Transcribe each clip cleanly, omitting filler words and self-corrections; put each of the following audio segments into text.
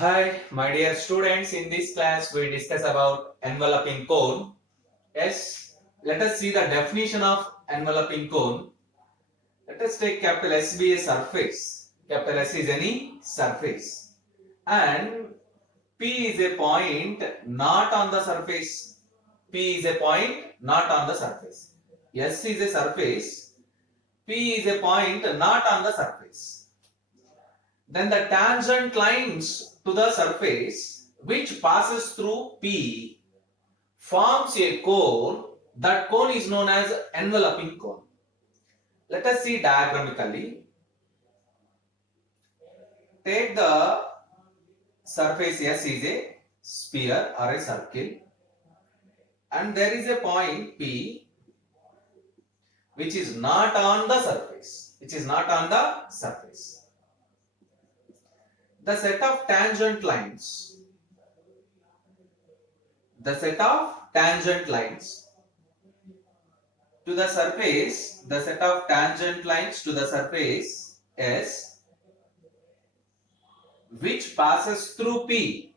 Hi, my dear students. In this class, we discuss about enveloping cone. Yes, let us see the definition of enveloping cone. Let us take capital S be a surface. Capital S is any surface, and P is a point not on the surface. P is a point not on the surface. S is a surface. P is a point not on the surface. Then the tangent lines to the surface which passes through P forms a cone. That cone is known as enveloping cone. Let us see diagrammatically. Take the surface S is a sphere or a circle, and there is a point P which is not on the surface. The set of tangent lines to the surface, S which passes through P,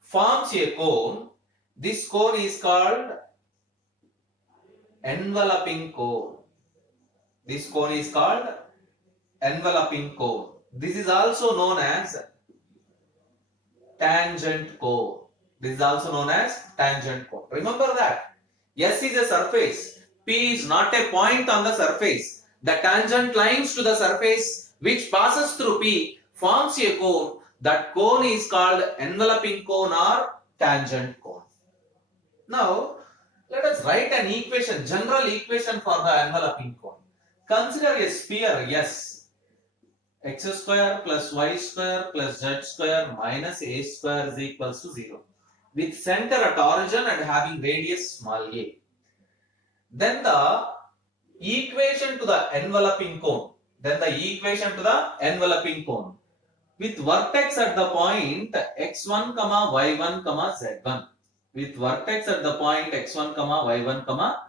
forms a cone. This cone is called enveloping cone. This is also known as tangent cone. Remember that S is a surface, P is not a point on the surface. The tangent lines to the surface which passes through P forms a cone. That cone is called enveloping cone or tangent cone. Now, let us write an equation, general equation for the enveloping cone. Consider a sphere S. X square plus y square plus z square minus a square is equals to 0. With center at origin and having radius small a. Then the equation to the enveloping cone. With vertex at the point x1, y1,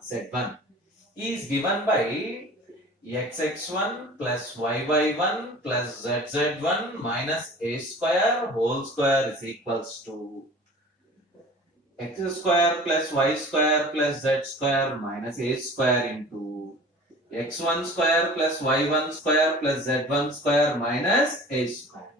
z1. Is given by xx1 plus yy1 plus zz1 minus a square whole square is equals to x square plus y square plus z square minus a square into x1 square plus y1 square plus z1 square minus a square.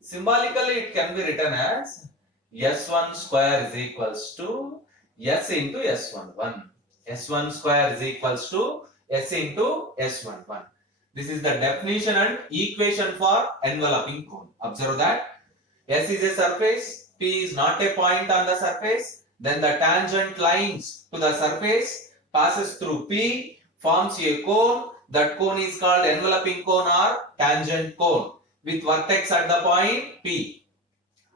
Symbolically, it can be written as s1 square is equals to s into s11. S1 square is equals to S into S11. This is the definition and equation for enveloping cone. Observe that S is a surface, P is not a point on the surface. Then the tangent lines to the surface passes through P, forms a cone. That cone is called enveloping cone or tangent cone with vertex at the point P.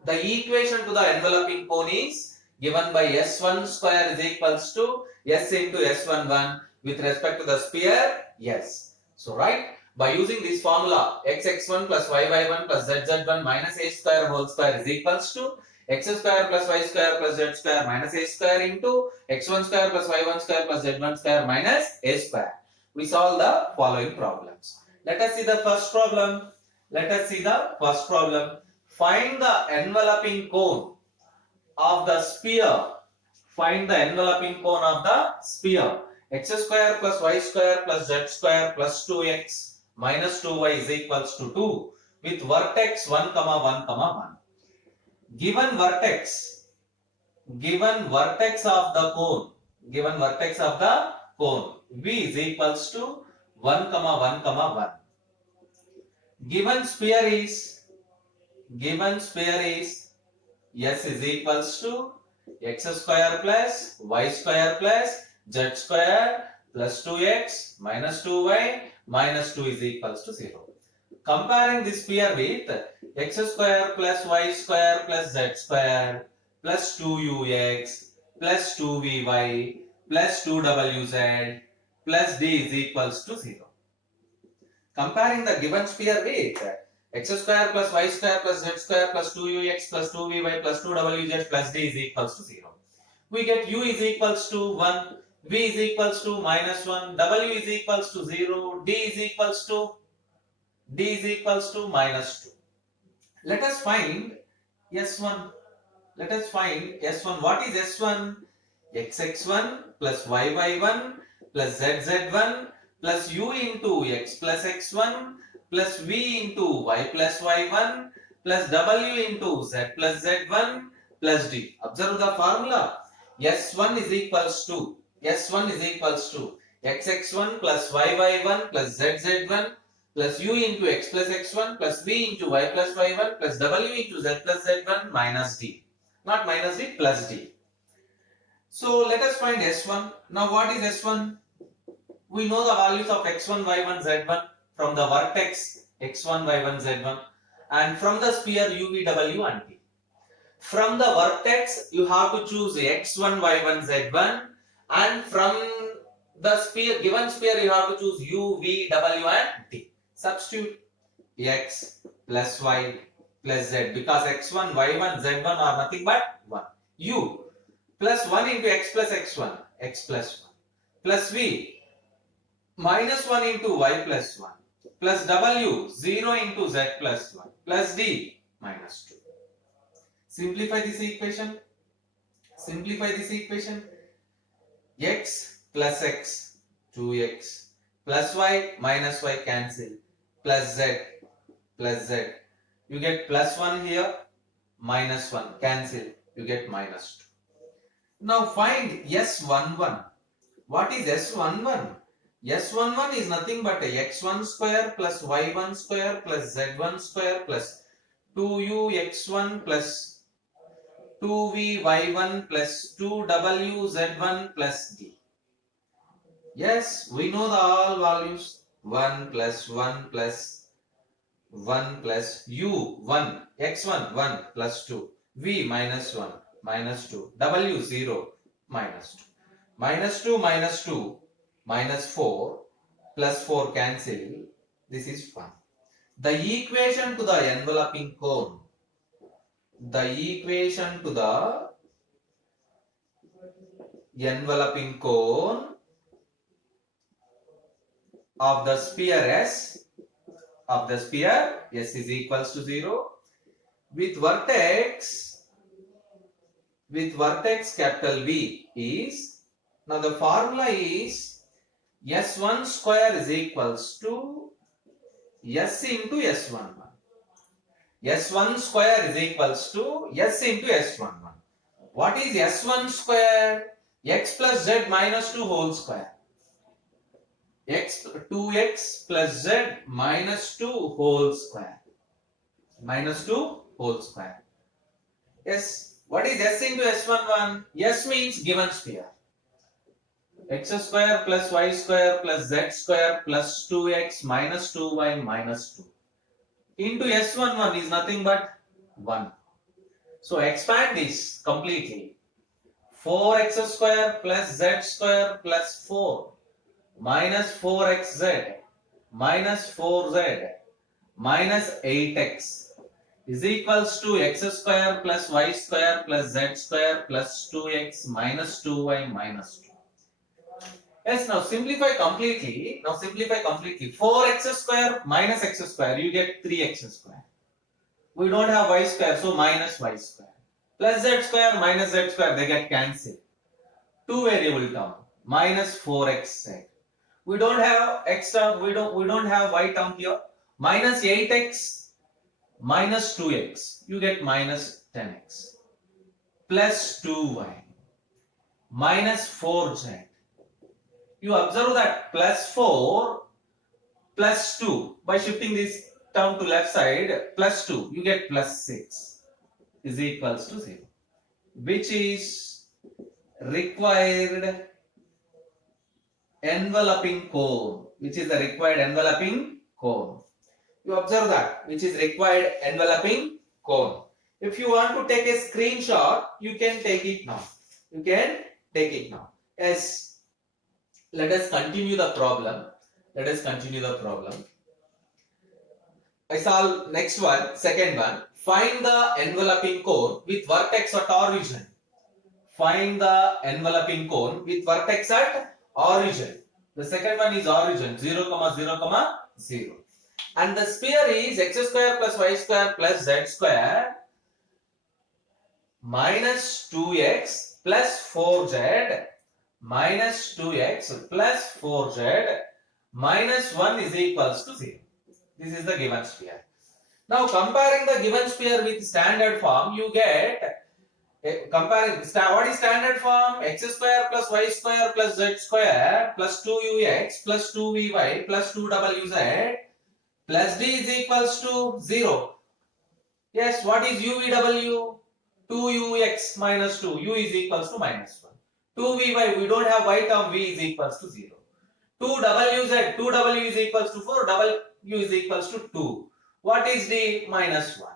The equation to the enveloping cone is given by S1 square is equals to S into S11 with respect to the sphere S. So right, by using this formula xx1 plus yy1 plus zz1 minus a square whole square is equals to x square plus y square plus z square minus a square into x1 square plus y1 square plus z1 square minus a square. We solve the following problems. Let us see the first problem. Find the enveloping cone of the sphere. X square plus y square plus z square plus 2x minus 2y is equals to 2 with vertex 1, 1, 1. Given vertex of the cone v is equals to 1, 1, 1. Given sphere is S is equals to x square plus y square plus z square plus 2x minus 2y minus 2 is equals to 0. Comparing this sphere with x square plus y square plus z square plus 2ux plus 2vy plus 2wz plus d is equals to 0. Comparing the given sphere with x square plus y square plus z square plus 2ux plus 2vy plus 2wz plus d is equals to 0. We get u is equals to 1, v is equals to minus 1, w is equals to 0, d is equals to minus 2. Let us find S1. Let us find S1. What is S1? XX1 plus YY1 plus ZZ1 plus U into X plus X1 plus V into Y plus Y1 plus W into Z plus Z1 plus D. Observe the formula. S1 is equals to XX1 plus YY1 plus ZZ1 plus U into X plus X1 plus V into Y plus Y1 plus W into Z plus Z1 minus D. Not minus D, plus D. So let us find S1. Now what is S1? We know the values of X1, Y1, Z1 from the vertex X1, Y1, Z1 and from the sphere UV, W and T. From the vertex you have to choose X1, Y1, Z1 and from the sphere, given sphere you have to choose U, V, W and T. Substitute X plus Y plus Z because X1, Y1, Z1 are nothing but 1. U plus 1 into X plus X1, X plus 1 plus V minus 1 into Y plus 1 plus W 0 into Z plus 1 plus D minus 2. Simplify this equation. X plus X 2X plus Y minus Y cancel plus Z. You get plus 1 here, minus 1 cancel, you get minus 2. Now find S11. What is S11? S11 is nothing but x1 square plus y1 square plus z1 square plus 2ux1 plus 2vy1 plus 2wz1 plus d. Yes, we know the all values. 1 plus 1 plus 1 plus u1 x1 1 plus 2 v minus 1 minus 2 w 0 minus 2 minus 2 minus 2 minus 4 plus 4 cancel. This is 1. The equation to the enveloping cone. The equation to the enveloping cone of the sphere S is equals to 0 with vertex capital V is, now the formula is S1 square is equals to S into S11. S1 square is equals to S into S11. What is S1 square? X plus Z minus 2 whole square. 2x plus z minus 2 whole square. Minus 2 whole square. Yes. What is S into S11? S means given sphere. X square plus y square plus z square plus 2x minus 2y minus 2. Into S11 is nothing but 1. So expand this completely. 4x square plus z square plus 4. Minus 4xz minus 4z minus 8x is equals to x square plus y square plus z square plus 2x minus 2y minus 2. Yes, now simplify completely. 4x square minus x square, you get 3x square. We don't have y square, so minus y square. Plus z square minus z square, they get cancelled. Two variable term, minus 4xz. We don't have x term, we don't have y term here. Minus 8x minus 2x, you get minus 10x plus 2y minus 4z. You observe that plus 4 plus 2, by shifting this term to left side, plus 2, you get plus 6 is equals to 0, which is required enveloping cone, which is the required enveloping cone. You observe that, which is required enveloping cone. If you want to take a screenshot, you can take it now. Yes. Let us continue the problem. I solve next one, second one. Find the enveloping cone with vertex at origin. Find the enveloping cone with vertex at origin. The second one is origin 0, 0, 0. And the sphere is x square plus y square plus z square minus 2x plus 4z minus 2x plus 4z minus 1 is equals to 0. This is the given sphere. Now comparing the given sphere with standard form, you get comparing what is standard form? X square plus y square plus z square plus 2ux plus 2vy plus 2wz plus d is equals to 0. Yes, what is uvw? 2ux minus 2, u is equals to minus 1. 2vy, we don't have y term, v is equals to 0. 2wz, 2w is equals to 4, w is equals to 2. What is d? Minus 1.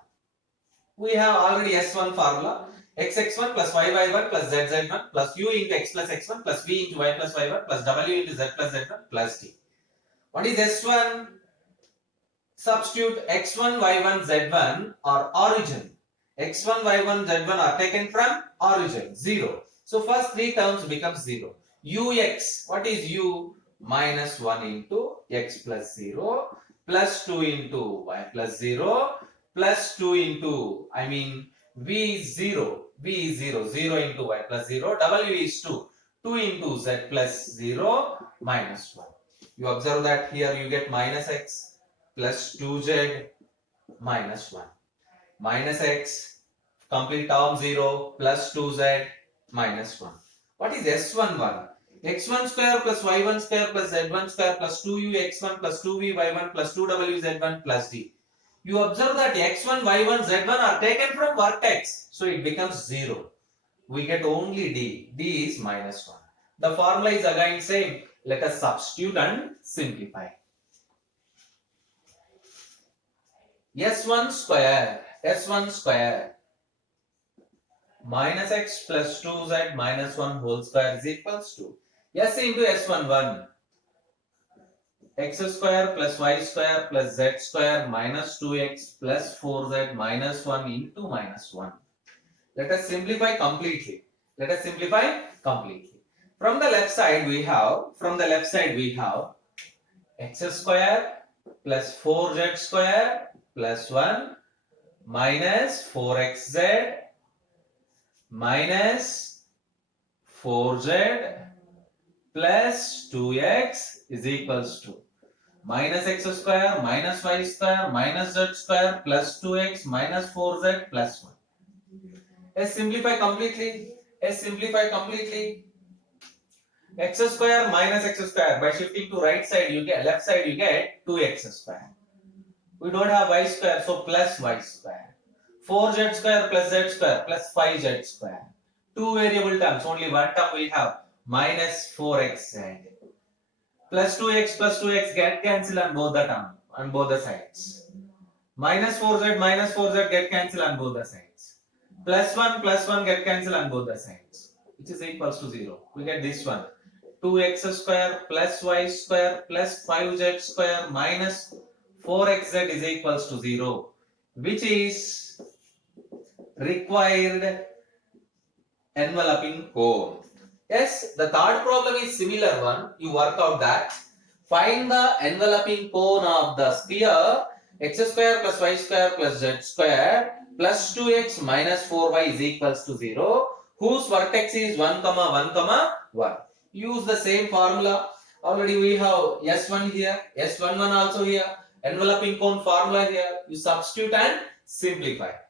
We have already S1 formula. Xx1 plus yy1 plus zz1 plus u into x plus x1 plus v into y plus y1 plus w into z plus z1 plus d. What is S1? Substitute x1, y1, z1 are origin. X1, y1, z1 are taken from origin, 0. So first three terms become 0. Ux, what is u? Minus 1 into x plus 0 plus 2 into y plus 0 plus 2 into, v is 0. V is 0. 0 into y plus 0. W is 2. 2 into z plus 0 minus 1. You observe that here you get minus x plus 2z minus 1. Minus x, complete term 0 plus 2z minus 1. What is S11? x1 square plus y1 square plus z1 square plus 2ux1 plus 2vy1 plus 2wz1 plus d. You observe that x1, y1, z1 are taken from vertex. So it becomes 0. We get only d. D is minus 1. The formula is again same. Let us substitute and simplify. S1 square minus x plus 2z minus 1 whole square is equals to S into S11 x square plus y square plus z square minus 2x plus 4z minus 1 into minus 1. Let us simplify completely. From the left side we have x square plus 4z square plus 1 minus 4xz minus 4z plus 2x is equals to minus x square minus y square minus z square plus 2x minus 4z plus 1. Let's simplify completely. X square minus x square, by shifting to right side you get left side you get 2x square. We don't have y square, so plus y square. 4z square plus z square plus 5z square. Two variable terms, only one term we have, minus 4xz. Plus 2x get cancel on both the term, on both the sides. Minus 4z get cancel on both the sides. Plus 1 get cancel on both the sides, which is equals to 0. We get this one. 2x square plus y square plus 5z square minus 4xz is equals to 0, which is required enveloping cone. Yes, the third problem is similar one. You work out that. Find the enveloping cone of the sphere x square plus y square plus z square plus 2x minus 4y is equals to 0, whose vertex is 1, 1. Use the same formula. Already we have S1 here, S11 also here, enveloping cone formula here. You substitute and simplify.